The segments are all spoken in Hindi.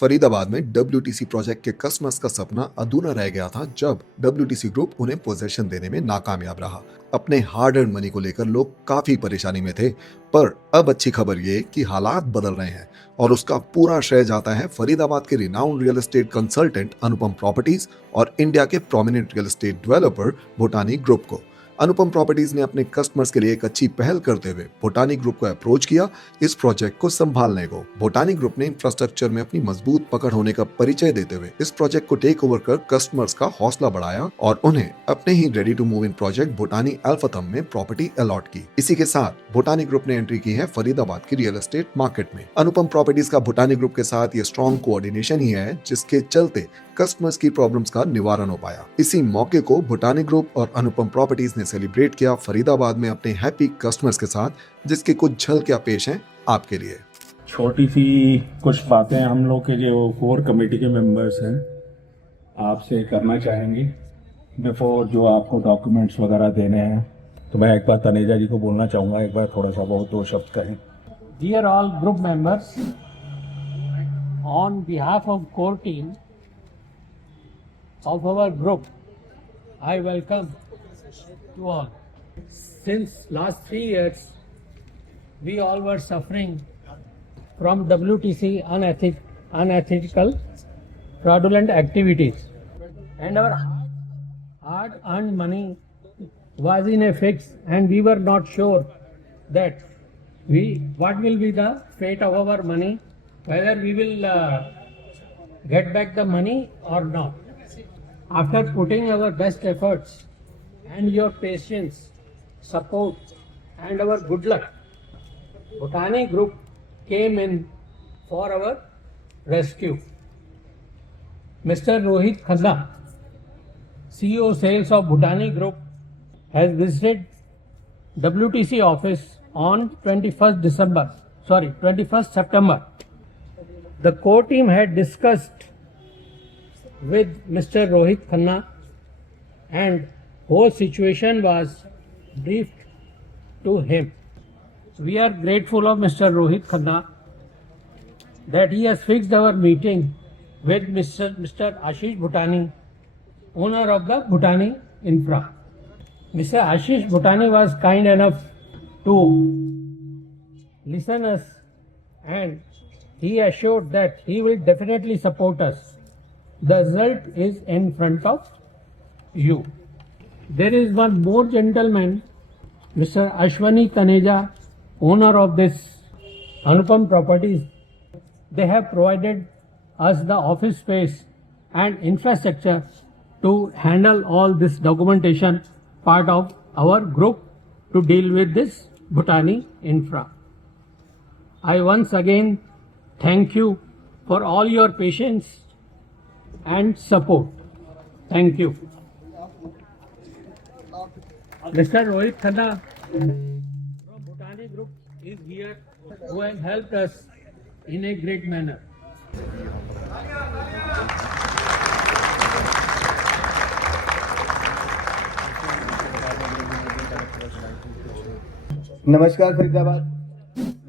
फरीदाबाद में WTC प्रोजेक्ट के कस्टमर्स का सपना अधूरा रह गया था जब WTC ग्रुप उन्हें पोजीशन देने में नाकामयाब रहा। अपने हार्ड अर्न मनी को लेकर लोग काफी परेशानी में थे, पर अब अच्छी खबर ये कि हालात बदल रहे हैं और उसका पूरा श्रेय जाता है फरीदाबाद के renowned real estate consultant Anupam properties और इंडिया के prominent real estate developer Bhutani group को। अनुपम प्रॉपर्टीज ने अपने कस्टमर्स के लिए एक अच्छी पहल करते हुए भूटानी ग्रुप को अप्रोच किया इस प्रोजेक्ट को संभालने को। भूटानी ग्रुप ने इंफ्रास्ट्रक्चर में अपनी मजबूत पकड़ होने का परिचय देते हुए इस प्रोजेक्ट को टेक ओवर कर कस्टमर्स का हौसला बढ़ाया और उन्हें अपने ही ready to move in project Bhutani Alphathum में प्रॉपर्टी अलॉट की। इसी के साथ भूटानी ग्रुप ने एंट्री की है फरीदाबाद की रियल एस्टेट मार्केट में। अनुपम प्रॉपर्टीज का भूटानी ग्रुप के साथ ये स्ट्रॉन्ग कोऑर्डिनेशन ही है जिसके चलते कस्टमर्स की प्रॉब्लम्स का निवारण हो पाया। इसी मौके को भूटानी ग्रुप और अनुपम प्रॉपर्टीज ने सेलिब्रेट किया फरीदाबाद में अपने हैप्पी कस्टमर्स के साथ, जिसके कुछ झलकियां पेश हैं आपके लिए। छोटी सी कुछ बातें हम लोग के जो कोर कमेटी के मेंबर्स हैं आपसे करना चाहेंगे बिफोर जो आपको डॉक्यूमेंट्स वगैरह देने हैं। तो मैं एक बार तनेजा जी को बोलना चाहूँगा, एक बार थोड़ा सा बहुत दो शब्द कहें। Dear all group members, on behalf of core team of our group, I welcome you all. Since last 3 years, we all were suffering from WTC unethical, fraudulent activities, and our hard-earned money was in a fix, and we were not sure that what will be the fate of our money, whether we will get back the money or not. After putting our best efforts and your patience, support and our good luck, Bhutani Group came in for our rescue. Mr. Rohit Khanna, CEO Sales of Bhutani Group, has visited WTC office on 21st September. The core team had discussed with Mr. Rohit Khanna and whole situation was briefed to him. We are grateful of Mr. Rohit Khanna that he has fixed our meeting with Mr. Ashish Bhutani, owner of the Bhutani Infra. Mr. Ashish Bhutani was kind enough to listen us and he assured that he will definitely support us. The result is in front of you. There is one more gentleman, Mr. Ashwani Taneja, owner of this Anupam Properties. They have provided us the office space and infrastructure to handle all this documentation part of our group to deal with this Bhutani Infra. I once again thank you for all your patience and support. Thank you. Mr. Rohit Khanna from Bhutani Group is here, who has helped us in a great manner. नमस्कार फरीदाबाद,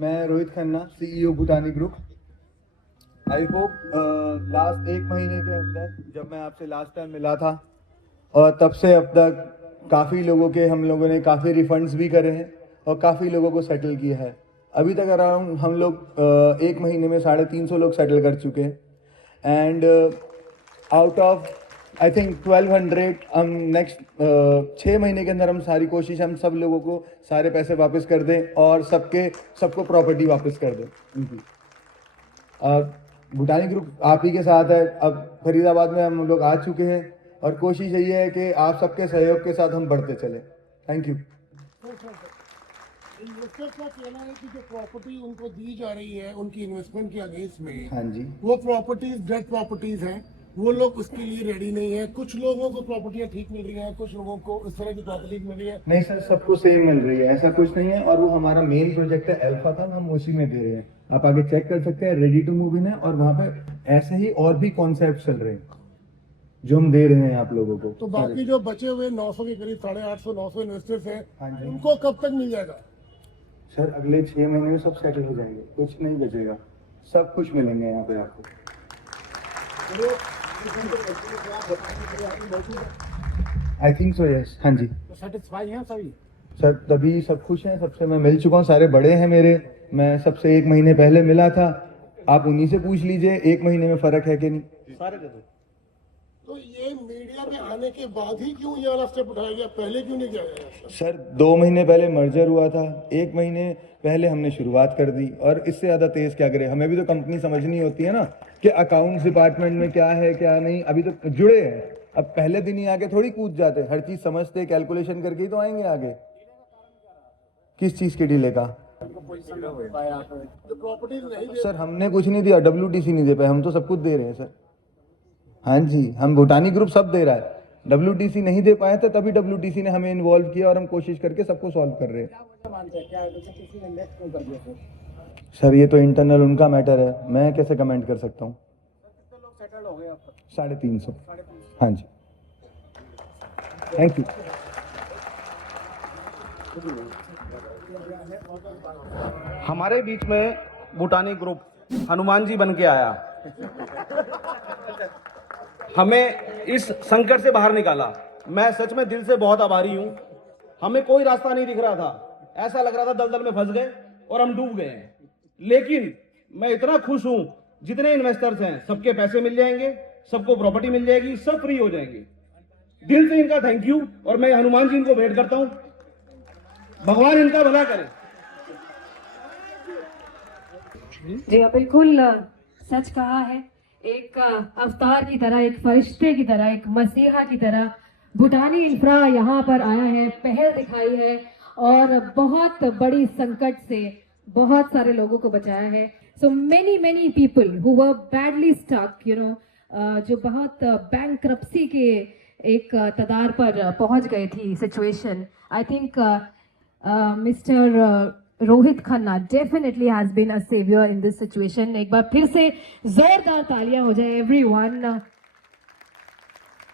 मैं Rohit Khanna, CEO Bhutani group. I hope last 1 महीने के अंदर जब मैं आपसे लास्ट टाइम मिला था और तब से अब तक काफ़ी लोगों के हम लोगों ने काफ़ी रिफंड्स भी करे हैं और काफ़ी लोगों को सेटल किया है। अभी तक अराउंड हम लोग 1 महीने में 350 लोग सेटल कर चुके हैं and out of I think 1200 हम नेक्स्ट 6 महीने के अंदर हम सारी कोशिश हम सब लोगों को सारे पैसे वापस कर दें और सबको प्रॉपर्टी वापस कर दें। भूटानी ग्रुप आप ही के साथ है। अब फरीदाबाद में हम लोग आ चुके हैं और कोशिश यही है कि आप सबके सहयोग के साथ हम बढ़ते चले। Thank you. इन्वेस्टर्स का कहना है कि जो प्रॉपर्टी उनको दी जा रही है उनकी इन्वेस्टमेंट के अगेंस्ट में, हाँ जी, वो प्रॉपर्टीज डेड प्रॉपर्टीज हैं, वो लोग उसके लिए रेडी नहीं है। कुछ लोगों को प्रॉपर्टियां ठीक मिल रही हैं, कुछ लोगों को इस तरह की प्रॉपर्टी मिल रही है। नहीं सर, सबको सेम मिल रही है, ऐसा कुछ नहीं है। और वो हमारा मेन प्रोजेक्ट है अल्फा था, हम उसी में दे रहे हैं। आप आगे चेक कर सकते हैं, रेडी टू मूव इन है और वहाँ पे ऐसे ही और भी कॉन्सेप्ट चल रहे हैं जो हम दे रहे हैं आप लोगों को। तो बाकी जो बचे हुए 900 के करीब 850-900 इन्वेस्टर्स हैं, हाँ जी, उनको कब तक मिल जाएगा? सर अगले 6 महीने में सब सेटल हो जाएंगे, कुछ नहीं बचेगा, सब कुछ मिलेंगे यहाँ पे आपको। आई थिंक सो यस, हाँ जी तो सेटिस्फाई हैं सभी? सर, तभी सब खुश हैं, सबसे मैं मिल चुका हूँ, सारे बड़े हैं मेरे, मैं सबसे 1 महीने पहले मिला था, आप उन्हीं से पूछ लीजिए 1 महीने में फर्क है कि नहीं। तो ये मीडिया में आने के बाद ही क्यों ये वाला स्टेप उठाया गया, पहले क्यों नहीं किया गया? सर 2 महीने पहले मर्जर हुआ था, 1 महीने पहले हमने शुरुआत कर दी, और इससे ज़्यादा तेज़ क्या करें, हमें भी तो कंपनी समझनी होती है ना कि अकाउंट्स डिपार्टमेंट में क्या है क्या नहीं, अभी तो जुड़े हैं, अब पहले दिन ही आके थोड़ी कूद जाते, हर चीज़ समझते कैलकुलेशन करके ही तो आएंगे आगे। किस चीज़ के डिले का? तो प्रॉपर्टीज नहीं दे सर हमने कुछ नहीं दिया, WTC नहीं दे पाए, हम तो सब कुछ दे रहे हैं सर। हाँ जी, हम भूटानी ग्रुप सब दे रहा है, WTC नहीं दे पाए थे, तभी WTC ने हमें इन्वॉल्व किया और हम कोशिश करके सबको सॉल्व कर रहे हैं। सर ये तो इंटरनल उनका मैटर है, मैं कैसे कमेंट कर सकता हूँ। 350। हाँ जी, थैंक यू। हमारे बीच में भूटानी ग्रुप हनुमान जी बन के आया, हमें इस संकट से बाहर निकाला। मैं सच में दिल से बहुत आभारी हूं। हमें कोई रास्ता नहीं दिख रहा था, ऐसा लग रहा था दलदल में फंस गए और हम डूब गए हैं। लेकिन मैं इतना खुश हूं, जितने इन्वेस्टर्स हैं सबके पैसे मिल जाएंगे, सबको प्रॉपर्टी मिल जाएगी, सब फ्री हो जाएंगे। दिल से इनका थैंक यू, और मैं हनुमान जी इनको भेंट करता हूं, भगवान इनका भला करे। जी हाँ, बिल्कुल सच कहा है। एक अवतार की तरह, एक फरिश्ते की तरह, एक मसीहा की तरह भूटानी इंफ्रा यहाँ पर आया है, पहल दिखाई है और बहुत बड़ी संकट से बहुत सारे लोगों को बचाया है। So many people who were badly stuck, you know, जो बहुत बैंक्रप्सी के एक तदार पर पहुंच गई थी situation. I think mister Rohit Khanna definitely has been a saviour in this situation. एक बार फिर से जोरदार तालियां हो जाए एवरीवन।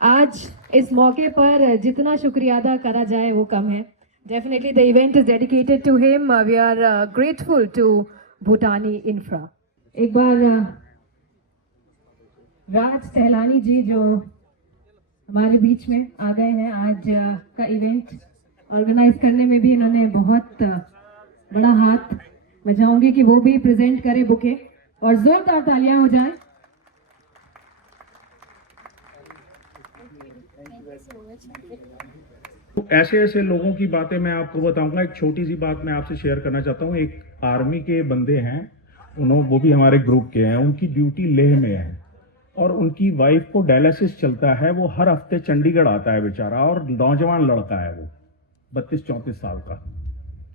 आज इस मौके पर जितना शुक्रिया अदा करा जाए वो कम है। Definitely the event is dedicated to him. We are grateful to Bhutani infra. एक बार राज टहलानी जी जो हमारे बीच में आ गए हैं, आज का इवेंट ऑर्गेनाइज करने में भी इन्होंने बहुत बड़ा हाथ। मैं चाहूंगी कि वो भी प्रेजेंट करे बुके और जोरदार तालियां हो जाए। तो ऐसे ऐसे लोगों की बातें मैं आपको बताऊंगा। एक छोटी सी बात मैं आपसे शेयर करना चाहता हूँ। एक आर्मी के बंदे हैं, वो भी हमारे ग्रुप के हैं। उनकी ड्यूटी लेह में है और उनकी वाइफ को डायलिसिस चलता है। वो हर हफ्ते चंडीगढ़ आता है बेचारा, और नौजवान लड़का है वो, 32-34 साल का।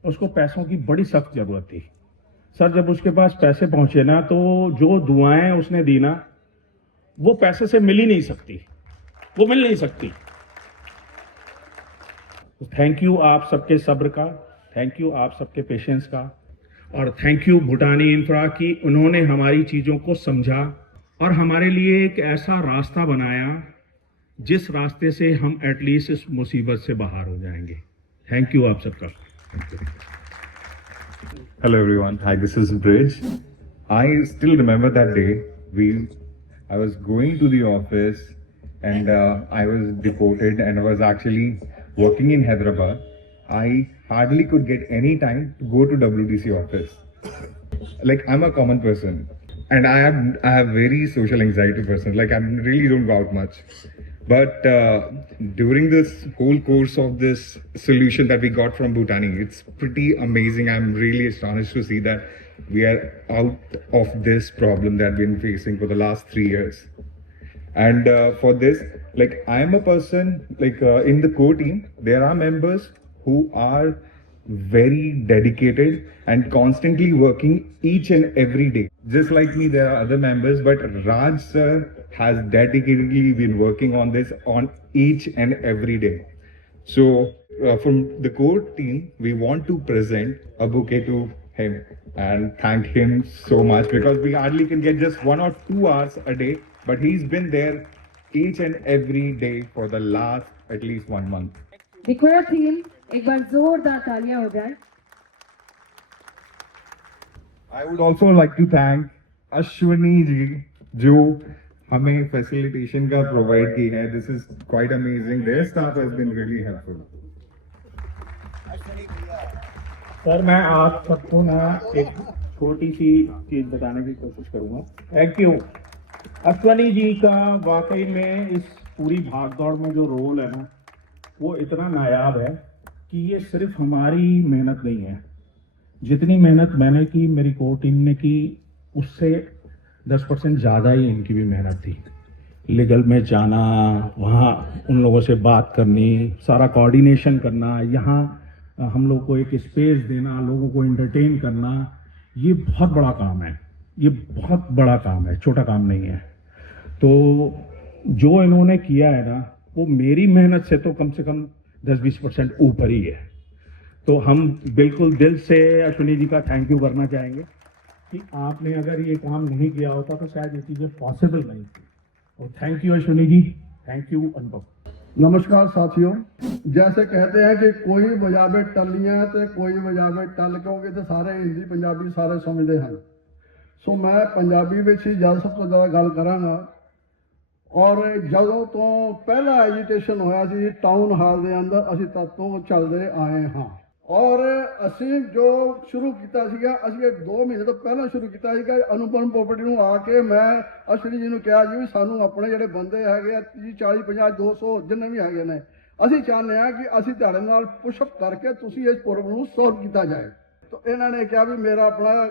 उसको पैसों की बड़ी सख्त जरूरत थी। सर जब उसके पास पैसे पहुंचे ना, तो जो दुआएं उसने दी ना, वो पैसे से मिल ही नहीं सकती, वो मिल नहीं सकती। थैंक यू आप सबके सब्र का, थैंक यू आप सबके पेशेंस का, और थैंक यू भूटानी इंफ्रा की उन्होंने हमारी चीज़ों को समझा और हमारे लिए एक ऐसा रास्ता बनाया जिस रास्ते से हम एटलीस्ट इस मुसीबत से बाहर हो जाएंगे। थैंक यू आप सबका। Hello everyone. Hi, this is Bridge. I still remember that day. I was going to the office and I was deported and I was actually working in Hyderabad. I hardly could get any time to go to WTC office. Like I'm a common person and I have very social anxiety person. Like I really don't go out much. But during this whole course of this solution that we got from Bhutani, it's pretty amazing. I'm really astonished to see that we are out of this problem that we've been facing for the last 3 years. And for this, like I'm a person, like in the core team, there are members who are very dedicated and constantly working each and every day. Just like me, there are other members, but Raj sir has dedicatedly been working on this on each and every day. So from the core team, we want to present a bouquet to him and thank him so much, because we hardly can get just 1 or 2 hours a day, but he's been there each and every day for the last at least 1 month. The core team, एक बार जोरदार तालियां हो जाए। I would also like to thank Ashwini ji, जो हमें फैसिलिटेशन का प्रोवाइड की है. This is quite amazing. Their staff has been really helpful. Sir मैं आप सबको ना एक छोटी सी चीज बताने की कोशिश करूंगा. Thank you. अश्वनी जी का वाकई में इस पूरी भागदौड़ में जो रोल है ना वो इतना नायाब है कि ये सिर्फ हमारी मेहनत नहीं है. जितनी मेहनत मैंने की, मेरी कोर टीम ने की, उससे 10% ज़्यादा ही इनकी भी मेहनत थी. लीगल में जाना, वहाँ उन लोगों से बात करनी, सारा कोऑर्डिनेशन करना, यहाँ हम लोग को एक स्पेस देना, लोगों को एंटरटेन करना, ये बहुत बड़ा काम है. ये बहुत बड़ा काम है, छोटा काम नहीं है. तो जो इन्होंने किया है ना वो मेरी मेहनत से तो कम से कम 10-20% ऊपर ही है. तो हम बिल्कुल दिल से अश्विनी जी का थैंक यू करना चाहेंगे कि आपने अगर ये काम नहीं किया होता तो शायद ये चीज़ें पॉसिबल नहीं थी. और thank you Ashwini ji. Thank you Anupam. नमस्कार साथियों. जैसे कहते हैं कि कोई बजावे टलियां तो कोई बजावे टल, क्योंकि तो सारे हिंदी पंजाबी सारे समझते हैं. सो मैं पंजाबी में ही जल सब तो ज़्यादा गल करांगा. और ਜਦੋਂ ਤੋਂ ਪਹਿਲਾ ਐਜੀਟੇਸ਼ਨ ਹੋਇਆ ਸੀ ਟਾਊਨ ਹਾਲ ਦੇ ਅੰਦਰ, ਅਸੀਂ ਤਦ ਤੋਂ ਚੱਲਦੇ ਆਏ ਹਾਂ. ਔਰ ਅਸੀਂ ਜੋ ਸ਼ੁਰੂ ਕੀਤਾ ਸੀਗਾ, ਅਸੀਂ 2 ਮਹੀਨੇ ਤੋਂ ਪਹਿਲਾਂ ਸ਼ੁਰੂ ਕੀਤਾ ਸੀਗਾ. ਅਨੁਪਮ ਪ੍ਰੋਪਰਟੀ ਨੂੰ ਆ ਕੇ ਮੈਂ ਅਸ਼ਵਨੀ ਜੀ ਨੂੰ ਕਿਹਾ ਜੀ ਵੀ ਸਾਨੂੰ ਆਪਣੇ ਜਿਹੜੇ ਬੰਦੇ ਹੈਗੇ ਆ 30 40 50 200 ਜਿੰਨੇ ਵੀ ਹੈਗੇ ਨੇ, ਅਸੀਂ ਚਾਹੁੰਦੇ ਹਾਂ ਕਿ ਅਸੀਂ ਤੁਹਾਡੇ ਨਾਲ ਪੁਸ਼ਅਪ ਕਰਕੇ ਤੁਸੀਂ ਇਸ ਪ੍ਰੋਬਲਮ ਨੂੰ ਸੋਲਵ ਕੀਤਾ ਜਾਏ. ਤਾਂ ਇਹਨਾਂ ਨੇ ਕਿਹਾ ਵੀ ਮੇਰਾ ਆਪਣਾ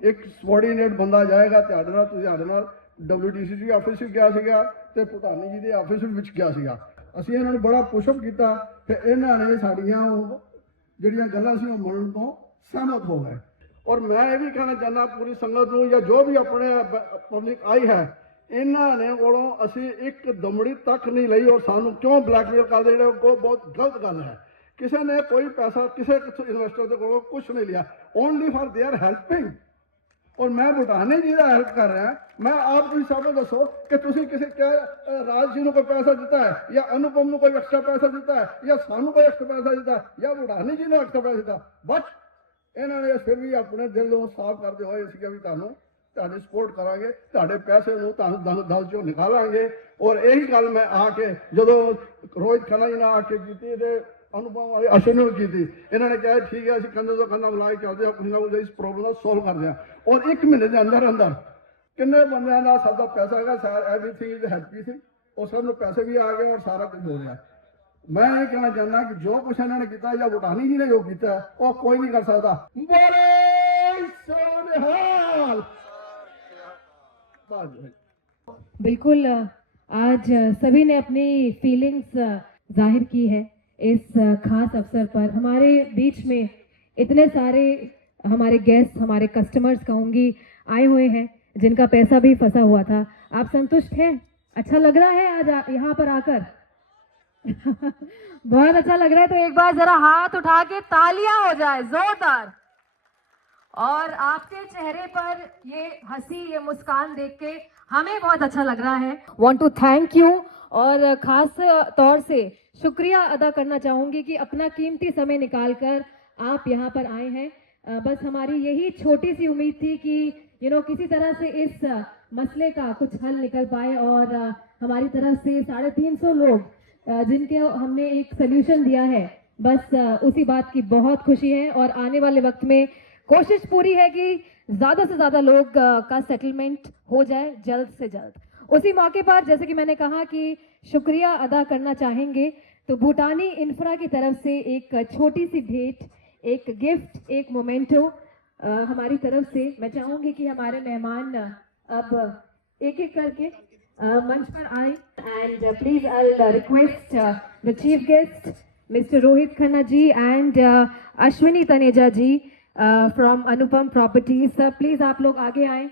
ਇੱਕ ਸਬੋਰਡੀਨੇਟ ਬੰਦਾ ਜਾਏਗਾ ਤੁਹਾਡੇ ਨਾਲ. ਤੁਸੀਂ ਸਾਡੇ ਨਾਲ WTC ਦੀ ਆਫਿਸ ਵੀ ਗਿਆ ਸੀਗਾ ਤੇ ਭੂਟਾਨੀ ਜੀ ਦੇ ਆਫਿਸ ਵਿੱਚ ਗਿਆ ਸੀਗਾ. ਅਸੀਂ ਇਹਨਾਂ ਨੂੰ ਬੜਾ ਪੁਸ਼ਅਪ ਕੀਤਾ ਤੇ ਇਹਨਾਂ ਨੇ ਸਾਡੀਆਂ ਜਿਹੜੀਆਂ ਗੱਲਾਂ ਸੀ ਉਹ ਮੰਨਣ ਤੋਂ ਸਹਿਮਤ ਹੋ ਗਏ. ਔਰ ਮੈਂ ਇਹ ਵੀ ਕਹਿਣਾ ਚਾਹੁੰਦਾ ਪੂਰੀ ਸੰਗਤ ਨੂੰ ਜਾਂ ਜੋ ਵੀ ਆਪਣੇ ਪਬਲਿਕ ਆਈ ਹੈ, ਇਹਨਾਂ ਨੇ ਕੋਲੋਂ ਅਸੀਂ ਇੱਕ ਦਮੜੀ ਤੱਕ ਨਹੀਂ ਲਈ. ਔਰ ਸਾਨੂੰ ਕਿਉਂ ਬਲੈਕਮੇਲ ਕਰਦੇ ਜਿਹੜੇ ਉਹ ਬਹੁਤ ਗਲਤ ਗੱਲ ਹੈ. ਕਿਸੇ ਨੇ ਕੋਈ ਪੈਸਾ ਕਿਸੇ ਇਨਵੈਸਟਰ ਦੇ ਕੋਲੋਂ ਕੁਝ ਨਹੀਂ ਲਿਆ. Only for their helping. और मैं भूटानी जी का हेल्प कर रहा. मैं आपको हिसाब में दसो कि तुसी किसी क्या राज जी को कोई पैसा दिता है या अनुपम को कोई एक्स्ट्रा पैसा दिता है या सानू कोई एक्स्ट्रा पैसा दिता है या भूटानी जी ने एक्स्ट्रा पैसा दिता. बट इन्होंने फिर भी अपने दिल को साफ करते हुए ਅਸੀਂ ਵੀ ਤੁਹਾਨੂੰ ਸਪੋਰਟ ਕਰਾਂਗੇ, ਤੁਹਾਡੇ ਪੈਸੇ ਨੂੰ ਤੁਹਾਨੂੰ ਦਲ ਚੋਂ ਨਿਕਾਲਾਂਗੇ. ਔਰ ਇਹੀ ਗੱਲ ਮੈਂ ਆ ਕੇ ਜਦੋਂ ਰੋਹਿਤ ਖੰਨਾ ਜੀ ਨੇ ਆ ਕੇ ਕੀਤੀ ਤੇ ਅਨੁਪਮ ਵਾਲੇ ਅਸ਼ਵਨੀ ਨੂੰ ਕੀਤੀ, ਇਹਨਾਂ ਨੇ ਕਿਹਾ ਠੀਕ ਹੈ ਅਸੀਂ ਕੰਧੇ ਤੋਂ ਕੰਧਾ ਮਿਲਾ ਕੇ ਚੱਲਦੇ ਹਾਂ, ਕੁਝ ਨਾ ਕੁਝ ਇਸ ਪ੍ਰੋਬਲਮ ਨੂੰ ਸੋਲਵ ਕਰਦੇ ਹਾਂ. ਔਰ 1 ਮਹੀਨੇ ਦੇ ਅੰਦਰ ਅੰਦਰ ਕਿੰਨੇ ਬੰਦਿਆਂ ਦਾ ਸਭ ਦਾ ਪੈਸਾ ਹੈਗਾ, ਸਾਰਾ ਐਵਰੀਥਿੰਗ ਇਜ਼ ਹੈਪੀ ਸੀ. ਉਹ ਸਭ ਨੂੰ ਪੈਸੇ ਵੀ ਆ ਗਏ ਔਰ ਸਾਰਾ ਕੁਝ ਹੋ ਰਿਹਾ. ਮੈਂ ਇਹ ਕਹਿਣਾ ਚਾਹੁੰਦਾ ਕਿ ਜੋ ਕੁਛ ਇਹਨਾਂ ਨੇ ਕੀਤਾ ਜਾਂ ਭੂਟਾਨੀ ਜੀ ਨੇ ਜੋ ਕੀਤਾ ਉਹ ਕੋਈ ਨਹੀਂ ਕਰ ਸਕਦਾ. ਬੋਲੇ ਸੋਨਿਹਾਲ. बिल्कुल. आज सभी ने अपनी फीलिंग्स जाहिर की है इस खास अवसर पर. हमारे बीच में इतने सारे हमारे गेस्ट, हमारे कस्टमर्स कहूँगी, आए हुए हैं जिनका पैसा भी फंसा हुआ था. आप संतुष्ट हैं? अच्छा लग रहा है आज यहाँ पर आकर? बहुत अच्छा लग रहा है. तो एक बार जरा हाथ उठा के तालियां हो जाए जोरदार. और आपके चेहरे पर ये हंसी, ये मुस्कान देख के हमें बहुत अच्छा लग रहा है. Want to thank you. और ख़ास तौर से शुक्रिया अदा करना चाहूँगी कि अपना कीमती समय निकाल कर आप यहाँ पर आए हैं. बस हमारी यही छोटी सी उम्मीद थी कि किसी तरह से इस मसले का कुछ हल निकल पाए. और हमारी तरफ से 350 लोग जिनके हमने एक सोल्यूशन दिया है, बस उसी बात की बहुत खुशी है. और आने वाले वक्त में कोशिश पूरी है कि ज़्यादा से ज़्यादा लोग का सेटलमेंट हो जाए जल्द से जल्द. उसी मौके पर जैसे कि मैंने कहा कि शुक्रिया अदा करना चाहेंगे, तो भूटानी इंफ्रा की तरफ से एक छोटी सी भेंट, एक गिफ्ट, एक मोमेंटो हमारी तरफ से. मैं चाहूँगी कि हमारे मेहमान अब एक एक करके मंच पर आए. And please I request the chief guest mister Rohit Khanna ji and Ashwini Taneja ji from Anupam Properties. Sir please आप लोग आगे आए.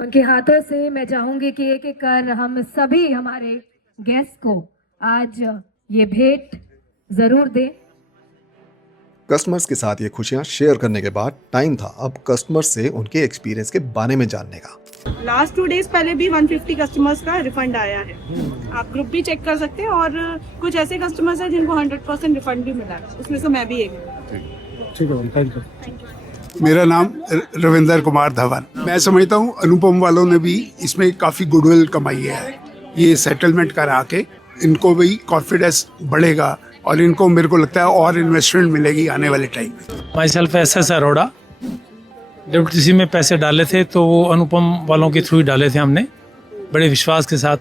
उनके हाथों से मैं चाहूंगी कि एक एक कर हम सभी हमारे गेस्ट को आज ये भेंट जरूर दें. कस्टमर्स के साथ ये खुशियां शेयर करने के बाद टाइम था अब कस्टमर्स से उनके एक्सपीरियंस के बारे में जानने का. लास्ट 2 डेज पहले भी 150 कस्टमर्स का रिफंड आया है. आप ग्रुप भी चेक कर सकते हैं. और कुछ ऐसे कस्टमर्स हैं जिनको 100% रिफंड भी मिला है, उसमें से मैं भी एक. ठीक है, थैंक यू. मेरा नाम रविंदर कुमार धवन। मैं समझता हूँ अनुपम वालों ने भी इसमें काफ़ी गुडविल कमाई है। ये सेटलमेंट करा के इनको भी कॉन्फिडेंस बढ़ेगा और इनको मेरे को लगता है और इन्वेस्टमेंट मिलेगी आने वाले टाइम में। My self SS Arora, WTC में पैसे डाले थे तो वो अनुपम वालों के थ्रू ही डाले थे हमने, बड़े विश्वास के साथ।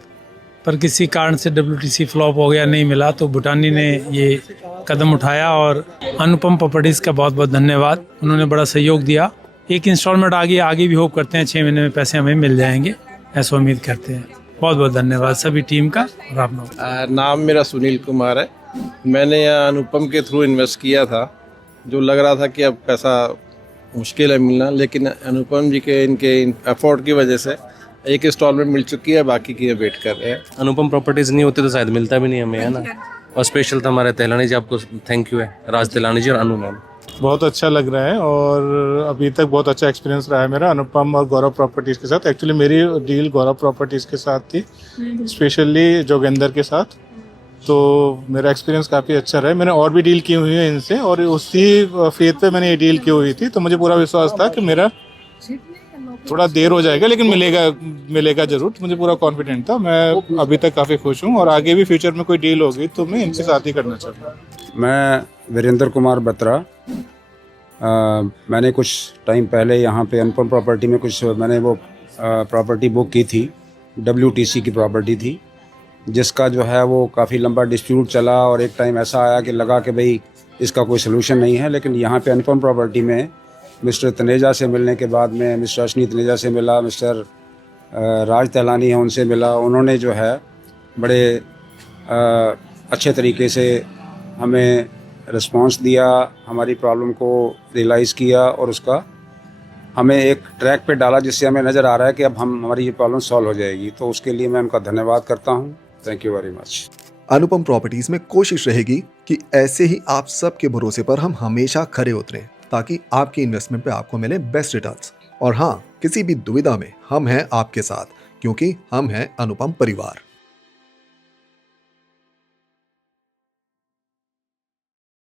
पर किसी कारण से WTC फ्लॉप हो गया, नहीं मिला, तो भूटानी ने ये कदम उठाया और अनुपम प्रॉपर्टीज़ का बहुत बहुत धन्यवाद। उन्होंने बड़ा सहयोग दिया। एक इंस्टॉलमेंट आगे भी होप करते हैं 6 महीने में पैसे हमें मिल जाएंगे, ऐसा उम्मीद करते हैं। बहुत बहुत धन्यवाद सभी टीम का। और आप लोग। नाम मेरा सुनील कुमार है। मैंने यहाँ अनुपम के थ्रू इन्वेस्ट किया था, जो लग रहा था कि अब पैसा मुश्किल है मिलना, लेकिन अनुपम जी के इनके एफर्ट की वजह से एक इंस्टॉलमेंट मिल चुकी है, बाकी की वेट कर रहे हैं। अनुपम प्रॉपर्टीज नहीं होती तो शायद मिलता भी नहीं हमें, है ना। और स्पेशल तो हमारे तेलानी जी, आपको थैंक यू है, राज तेलानी जी और अनु मैम। बहुत अच्छा लग रहा है और अभी तक बहुत अच्छा एक्सपीरियंस रहा है मेरा अनुपम और गौरव प्रॉपर्टीज़ के साथ। एक्चुअली मेरी डील गौरव प्रॉपर्टीज़ के साथ थी, स्पेशली जोगिंदर के साथ, तो मेरा एक्सपीरियंस काफ़ी अच्छा रहा है। मैंने और भी डील की हुई है इनसे और उसी फेथ पे मैंने ये डील की हुई थी, तो मुझे पूरा विश्वास था कि मेरा थोड़ा देर हो जाएगा लेकिन मिलेगा ज़रूर। मुझे पूरा कॉन्फिडेंट था। मैं अभी तक काफ़ी खुश हूँ और आगे भी फ्यूचर में कोई डील होगी तो मैं इनके साथ ही करना चाहूँगा। मैं वीरेंद्र कुमार बत्रा। मैंने कुछ टाइम पहले यहाँ पे अनुपम प्रॉपर्टी में मैंने वो प्रॉपर्टी बुक की थी, WTC की प्रॉपर्टी थी, जिसका जो है वो काफ़ी लंबा डिस्प्यूट चला और एक टाइम ऐसा आया कि लगा कि भाई इसका कोई सलूशन नहीं है। लेकिन यहाँ पे अनुपम प्रॉपर्टी में मिस्टर तनेजा से मिलने के बाद में मिस्टर अश्नी तनेजा से मिला, मिस्टर राज तेलानी है उनसे मिला। उन्होंने जो है बड़े अच्छे तरीके से हमें रिस्पांस दिया, हमारी प्रॉब्लम को रियलाइज़ किया और उसका हमें एक ट्रैक पे डाला, जिससे हमें नज़र आ रहा है कि अब हमारी ये प्रॉब्लम सॉल्व हो जाएगी। तो उसके लिए मैं उनका धन्यवाद करता हूँ। Thank you very much. Anupam properties में कोशिश रहेगी कि ऐसे ही आप सबके भरोसे पर हम हमेशा खरे उतरें, ताकि आपकी इन्वेस्टमेंट पे आपको मिले बेस्ट रिटर्न्स। और हाँ, किसी भी दुविधा में हम हैं आपके साथ, क्योंकि हम हैं अनुपम परिवार।